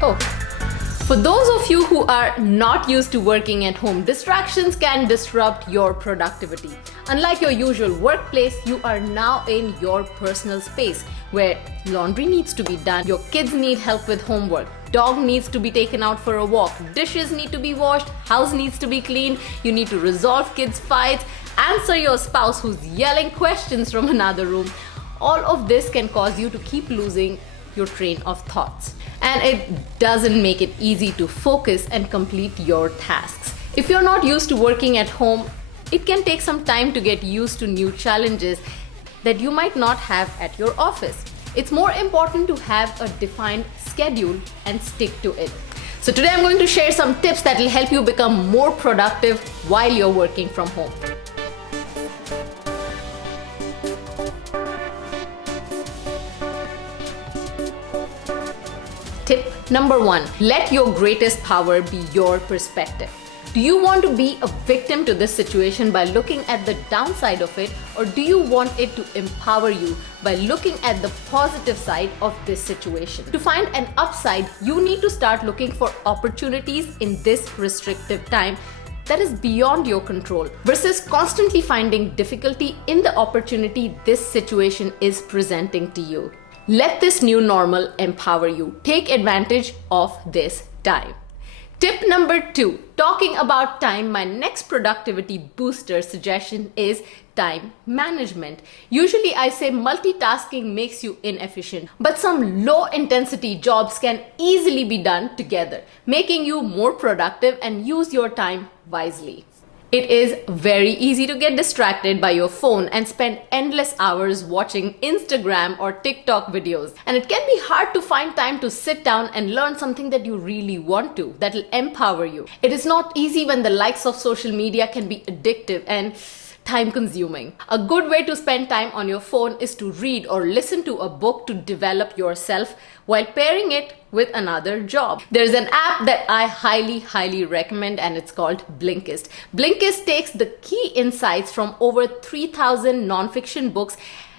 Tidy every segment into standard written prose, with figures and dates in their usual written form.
Oh, for those of you who are not used to working at home, distractions can disrupt your productivity. Unlike your usual workplace, you are now in your personal space where laundry needs to be done, your kids need help with homework, dog needs to be taken out for a walk, dishes need to be washed, house needs to be cleaned, you need to resolve kids' fights, answer your spouse who's yelling questions from another room. All of this can cause you to keep losing your train of thoughts. And it doesn't make it easy to focus and complete your tasks. If you're not used to working at home, it can take some time to get used to new challenges that you might not have at your office. It's more important to have a defined schedule and stick to it. So today I'm going to share some tips that will help you become more productive while you're working from home. Tip number 1, let your greatest power be your perspective. Do you want to be a victim to this situation by looking at the downside of it, or do you want it to empower you by looking at the positive side of this situation? To find an upside, you need to start looking for opportunities in this restrictive time that is beyond your control versus constantly finding difficulty in the opportunity this situation is presenting to you. Let this new normal empower you. Take advantage of this time. Tip number 2, talking about time, my next productivity booster suggestion is time management. Usually I say multitasking makes you inefficient, but some low intensity jobs can easily be done together, making you more productive and use your time wisely. It is very easy to get distracted by your phone and spend endless hours watching Instagram or TikTok videos. And it can be hard to find time to sit down and learn something that you really want to, that will empower you. It is not easy when the likes of social media can be addictive and time consuming. A good way to spend time on your phone is to read or listen to a book to develop yourself while pairing it with another job. There's an app that I highly recommend, and it's called Blinkist. Blinkist takes the key insights from over 3,000 nonfiction books,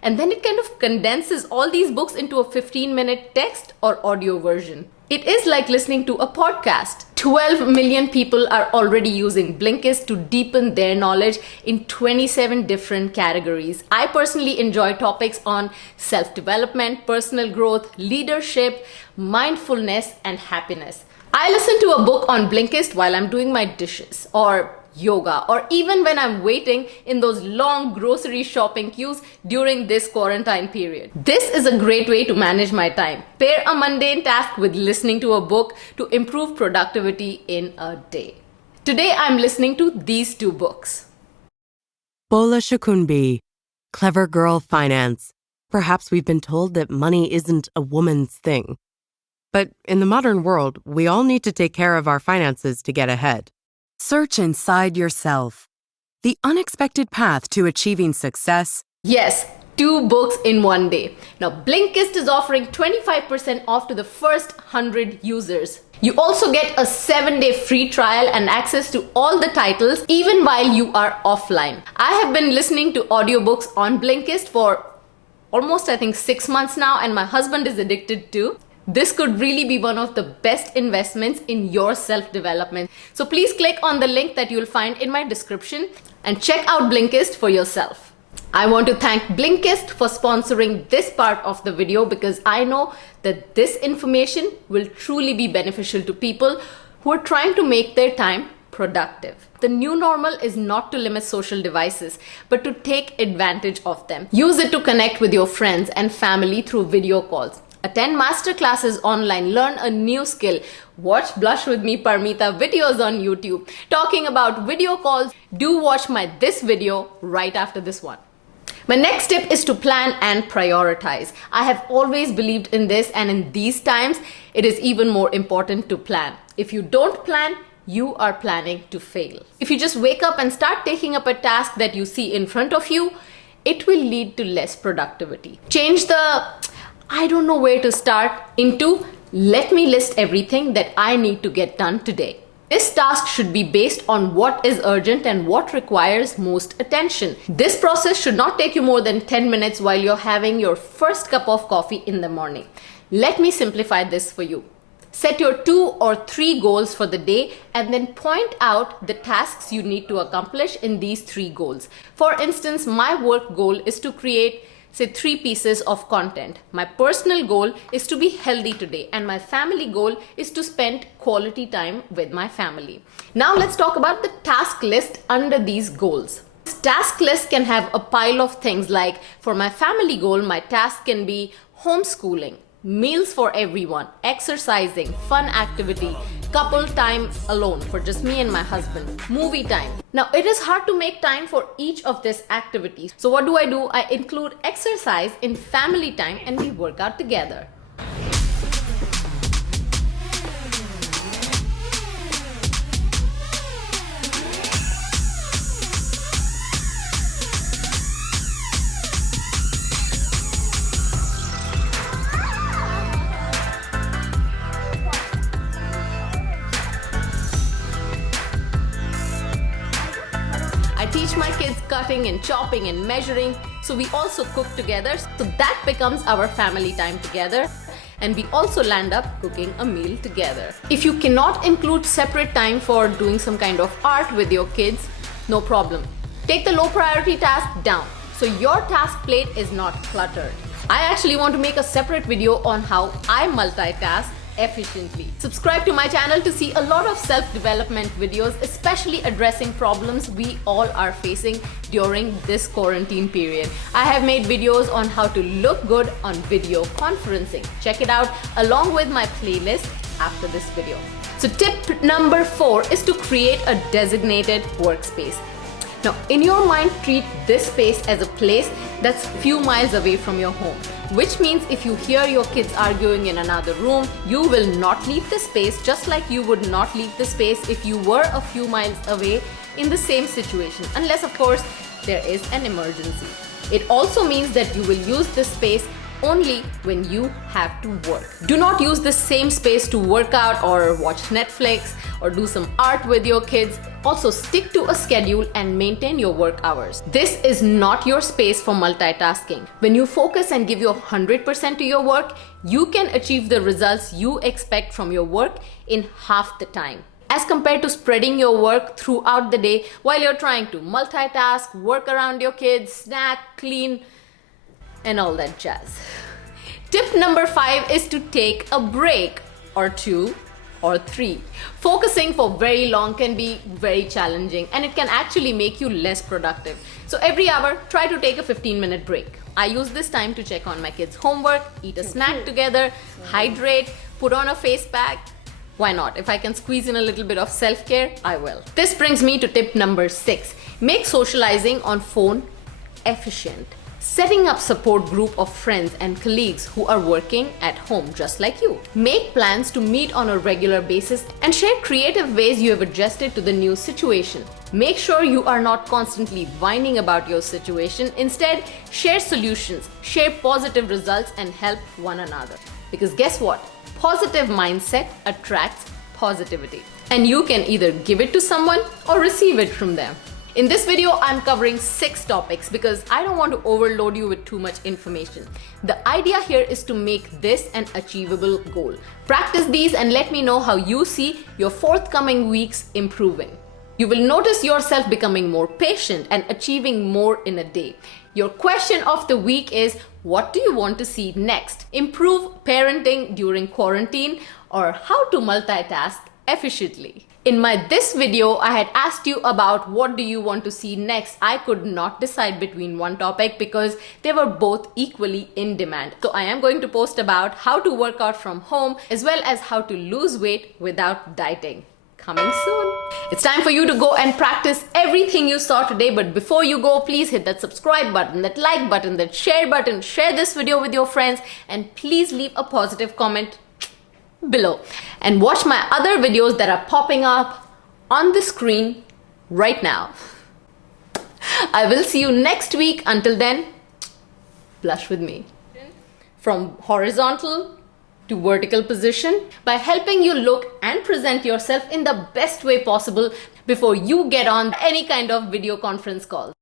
and then it kind of condenses all these books into a 15-minute text or audio version. It is like listening to a podcast. 12 million people are already using Blinkist to deepen their knowledge in 27 different categories. I personally enjoy topics on self-development, personal growth, leadership, mindfulness, and happiness. I listen to a book on Blinkist while I'm doing my dishes, or yoga, or even when I'm waiting in those long grocery shopping queues during this quarantine period. This is a great way to manage my time. Pair a mundane task with listening to a book to improve productivity in a day. Today I'm listening to these 2 books. Bola Shakunbi, Clever Girl Finance. Perhaps we've been told that money isn't a woman's thing. But in the modern world, we all need to take care of our finances to get ahead. Search inside yourself. The unexpected path to achieving success. Yes, 2 books in one day. Now, Blinkist is offering 25% off to the first 100 users. You also get a 7-day free trial and access to all the titles even while you are offline. I have been listening to audiobooks on Blinkist for almost 6 months now, and my husband is addicted too. This could really be one of the best investments in your self-development. So please click on the link that you'll find in my description and check out Blinkist for yourself. I want to thank Blinkist for sponsoring this part of the video because I know that this information will truly be beneficial to people who are trying to make their time productive. The new normal is not to limit social devices, but to take advantage of them. Use it to connect with your friends and family through video calls. Attend masterclasses online, learn a new skill, watch Blush with me-Parmita videos on YouTube. Talking about video calls, do watch my this video right after this one. My next tip is to plan and prioritize. I have always believed in this, and in these times, it is even more important to plan. If you don't plan, you are planning to fail. If you just wake up and start taking up a task that you see in front of you, it will lead to less productivity. Change the I don't know where to start into let me list everything that I need to get done today. This task should be based on what is urgent and what requires most attention. This process should not take you more than 10 minutes while you're having your first cup of coffee in the morning. Let me simplify this for you. Set your 2 or 3 goals for the day and then point out the tasks you need to accomplish in these 3 goals. For instance, my work goal is to create, say, 3 pieces of content. My personal goal is to be healthy today, and my family goal is to spend quality time with my family. Now let's talk about the task list under these goals. This task list can have a pile of things like, for my family goal, my task can be homeschooling, meals for everyone, exercising, fun activity, couple time alone for just me and my husband, movie time. Now it is hard to make time for each of these activities. So what do? I include exercise in family time and we work out together. I teach my kids cutting and chopping and measuring, so we also cook together. So that becomes our family time together, and we also land up cooking a meal together. If you cannot include separate time for doing some kind of art with your kids, no problem. Take the low priority task down, so your task plate is not cluttered. I actually want to make a separate video on how I multitask efficiently. Subscribe to my channel to see a lot of self-development videos, especially addressing problems we all are facing during this quarantine period. I have made videos on how to look good on video conferencing. Check it out along with my playlist after this video. So tip number 4 is to create a designated workspace. Now, in your mind, treat this space as a place that's few miles away from your home, which means if you hear your kids arguing in another room, you will not leave the space, just like you would not leave the space if you were a few miles away in the same situation, unless of course there is an emergency. It also means that you will use this space only when you have to work. Do not use the same space to work out or watch Netflix or do some art with your kids. Also, stick to a schedule and maintain your work hours. This is not your space for multitasking. When you focus and give your 100% to your work, you can achieve the results you expect from your work in half the time, as compared to spreading your work throughout the day while you're trying to multitask, work around your kids, snack, clean, and all that jazz. Tip number 5 is to take a break or 2 or 3. Focusing for very long can be very challenging and it can actually make you less productive. So every hour, try to take a 15-minute break. I use this time to check on my kids' homework, eat a snack together, hydrate, put on a face pack. Why not? If I can squeeze in a little bit of self-care, I will. This brings me to tip number 6. Make socializing on phone efficient. Setting up support group of friends and colleagues who are working at home just like you. Make plans to meet on a regular basis and share creative ways you have adjusted to the new situation. Make sure you are not constantly whining about your situation. Instead, share solutions, share positive results and help one another. Because guess what? Positive mindset attracts positivity. And you can either give it to someone or receive it from them. In this video, I'm covering 6 topics because I don't want to overload you with too much information. The idea here is to make this an achievable goal. Practice these and let me know how you see your forthcoming weeks improving. You will notice yourself becoming more patient and achieving more in a day. Your question of the week is, what do you want to see next? Improve parenting during quarantine or how to multitask efficiently? In this video, I had asked you about what do you want to see next. I could not decide between one topic because they were both equally in demand. So I am going to post about how to work out from home as well as how to lose weight without dieting. Coming soon. It's time for you to go and practice everything you saw today. But before you go, please hit that subscribe button, that like button, that share button, share this video with your friends, and please leave a positive comment below. And watch my other videos that are popping up on the screen right now. I will see you next week. Until then, blush with me. From horizontal to vertical position by helping you look and present yourself in the best way possible before you get on any kind of video conference call.